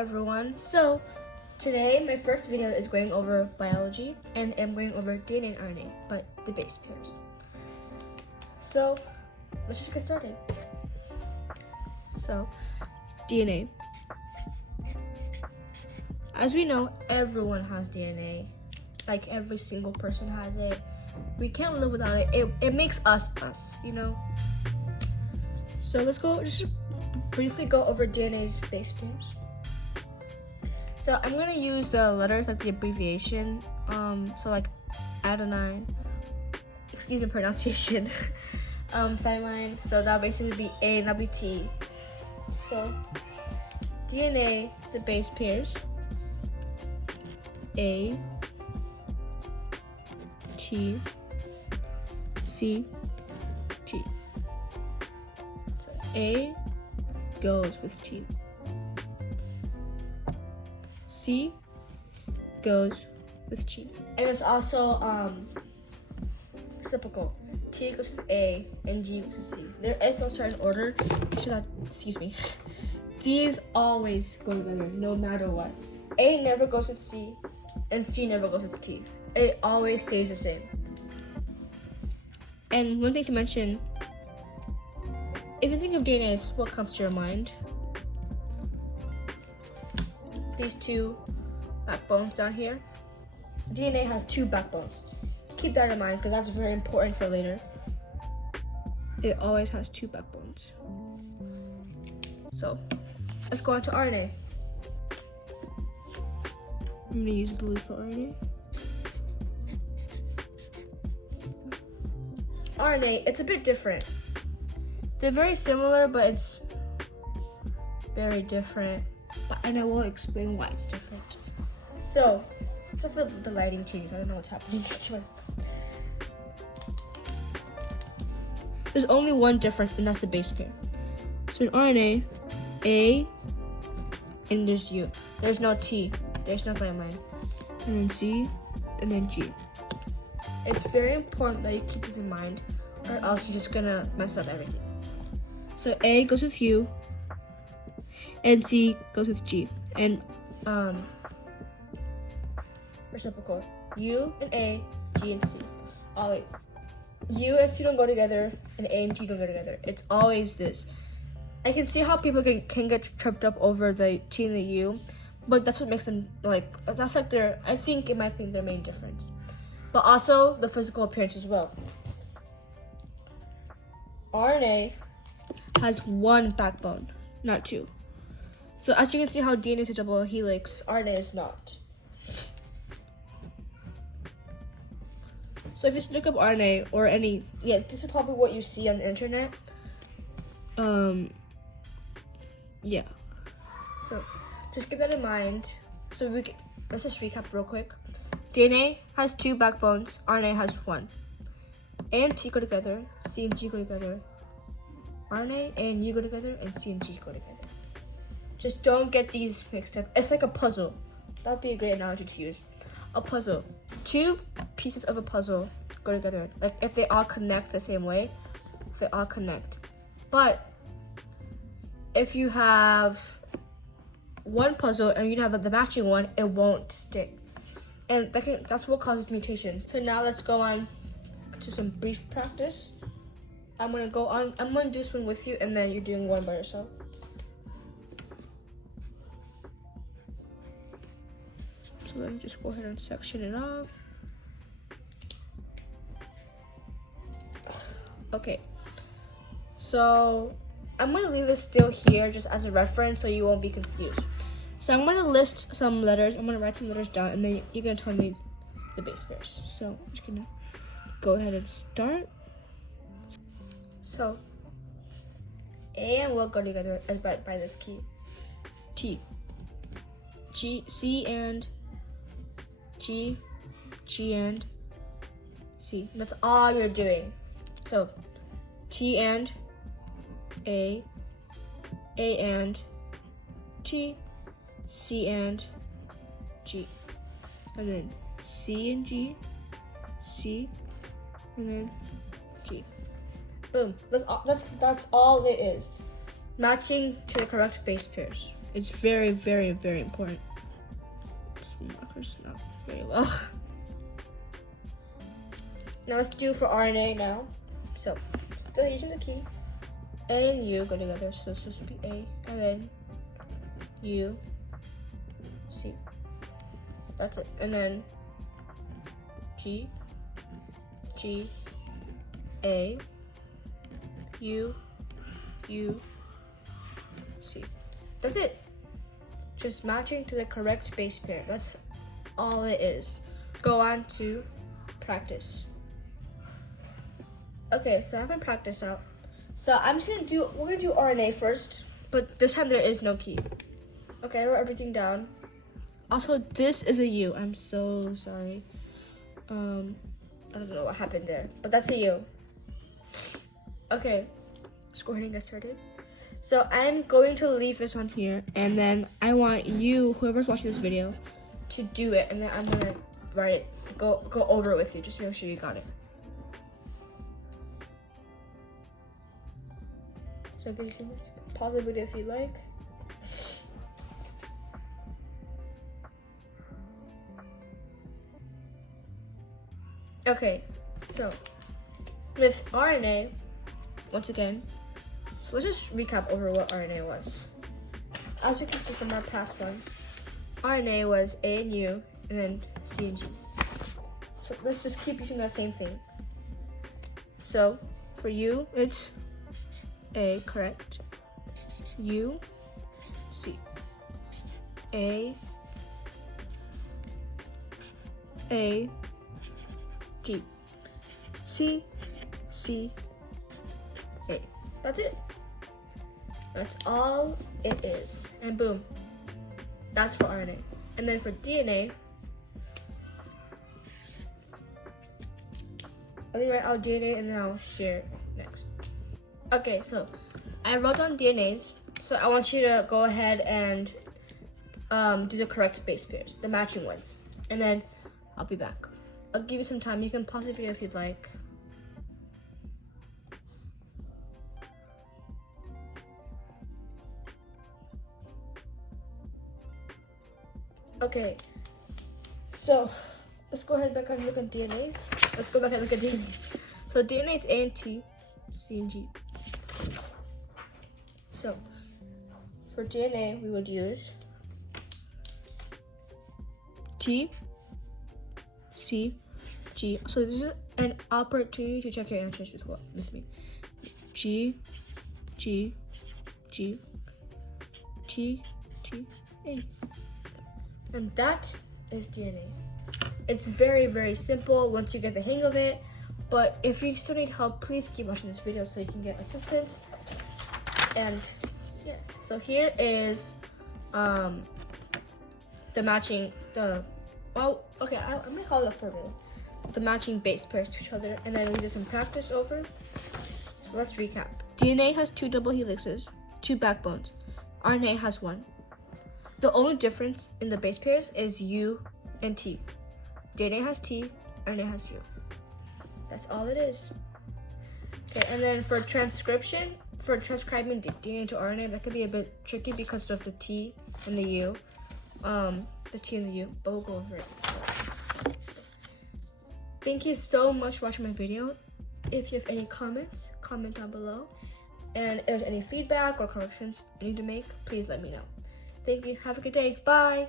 everyone. So today my first video is going over biology and I'm going over DNA and RNA, but the base pairs. So let's just get started. So DNA. As we know, everyone has DNA. Like every single person has it. We can't live without it. It makes us us, you know? So let's go just briefly go over DNA's base pairs. So I'm gonna use the letters like the abbreviation. So like adenine, excuse me pronunciation, thymine. So that'll basically be A and that'll be T. So DNA, the base pairs, A, T, C, T. So A goes with T. C goes with G. And it's also reciprocal. T goes with A and G goes with C. There is no certain order. Excuse me. These always go together no matter what. A never goes with C and C never goes with T. It always stays the same. And one thing to mention, if you think of DNA as what comes to your mind, these two backbones down here. DNA has two backbones. Keep that in mind because that's very important for later. It always has two backbones. So let's go on to RNA. I'm gonna use blue for RNA. RNA, it's a bit different. They're very similar, but it's very different. And I will explain why it's different. So, except for the lighting changes, I don't know what's happening to it. There's only one difference, and that's the base pair. So in RNA, A, and there's U. There's no T, there's no thymine. And then C, and then G. It's very important that you keep this in mind, or else you're just gonna mess up everything. So A goes with U, and C goes with G. And reciprocal. U and A, G and C. Always. U and C don't go together, and A and G don't go together. It's always this. I can see how people can get tripped up over the T and the U, but that's what makes them that's like I think it might be their main difference. But also the physical appearance as well. RNA has one backbone, not two. So as you can see how DNA is a double helix, RNA is not. So if you just look up RNA or this is probably what you see on the internet. Yeah. So just keep that in mind. So let's just recap real quick. DNA has two backbones, RNA has one. A and T go together, C and G go together. RNA, A and U go together, and C and G go together. Just don't get these mixed up. It's like a puzzle. That would be a great analogy to use. A puzzle. Two pieces of a puzzle go together. Like if they all connect the same way, if they all connect. But if you have one puzzle and you don't have the matching one, it won't stick. And that's what causes mutations. So now let's go on to some brief practice. I'm gonna do this one with you and then you're doing one by yourself. So let me just go ahead and section it off. Okay. So I'm gonna leave this still here just as a reference so you won't be confused. So I'm gonna list some letters. I'm gonna write some letters down and then you're gonna tell me the base pairs. So I'm just gonna go ahead and start. So A and will go together as by this key. T. G, C and G, G and C. That's all you're doing. So T and A and T, C and G, and then C and G, C, and then G. Boom. That's all it is. Matching to the correct base pairs. It's very, very, very important. This marker's not very well. Now let's do for RNA now. So, still using the key. A and U go together, so it's supposed to be A, and then U, C. That's it. And then G, G, A, U, U, C. That's it. Just matching to the correct base pair. That's all it is. Go on to practice. Okay, so I have my practice out. So we're gonna do RNA first, but this time there is no key. Okay, I wrote everything down. Also, this is a U. I'm so sorry. I don't know what happened there, but that's a U. Okay, let's go ahead and get started. So I'm going to leave this on here, and then I want you, whoever's watching this video, to do it, and then I'm gonna write it, go over it with you, just to make sure you got it. So you can pause the video if you like. Okay, so with RNA, once again, so let's just recap over what RNA was. As you can see from our past one, RNA was A and U, and then C and G. So let's just keep using that same thing. So for U, it's A, correct. U, C. A, G. C, C, A. That's it. That's all it is. And boom. That's for RNA. And then for DNA, let me write out DNA and then I'll share it next. Okay, so I wrote down DNAs. So I want you to go ahead and do the correct base pairs, the matching ones. And then I'll be back. I'll give you some time. You can pause the video if you'd like. Okay, so let's go ahead back and look at DNAs. Let's go back and look at DNAs. So DNA is A and T, C and G. So for DNA, we would use T, C, G. So this is an opportunity to check your answers with me. G, G, G, T, T, A. And that is DNA. It's very, very simple once you get the hang of it. But if you still need help, please keep watching this video so you can get assistance. And yes, so here is the matching, I'm gonna call it a formula. The matching base pairs to each other, and then we do some practice over. So let's recap. DNA has 2 double helixes, 2 backbones. RNA has 1. The only difference in the base pairs is U and T. DNA has T, RNA has U. That's all it is. Okay, and then for transcription, for transcribing DNA to RNA, that could be a bit tricky because of the T and the U. But we'll go over it. Thank you so much for watching my video. If you have any comments, comment down below. And if there's any feedback or corrections I need to make, please let me know. Thank you. Have a good day. Bye.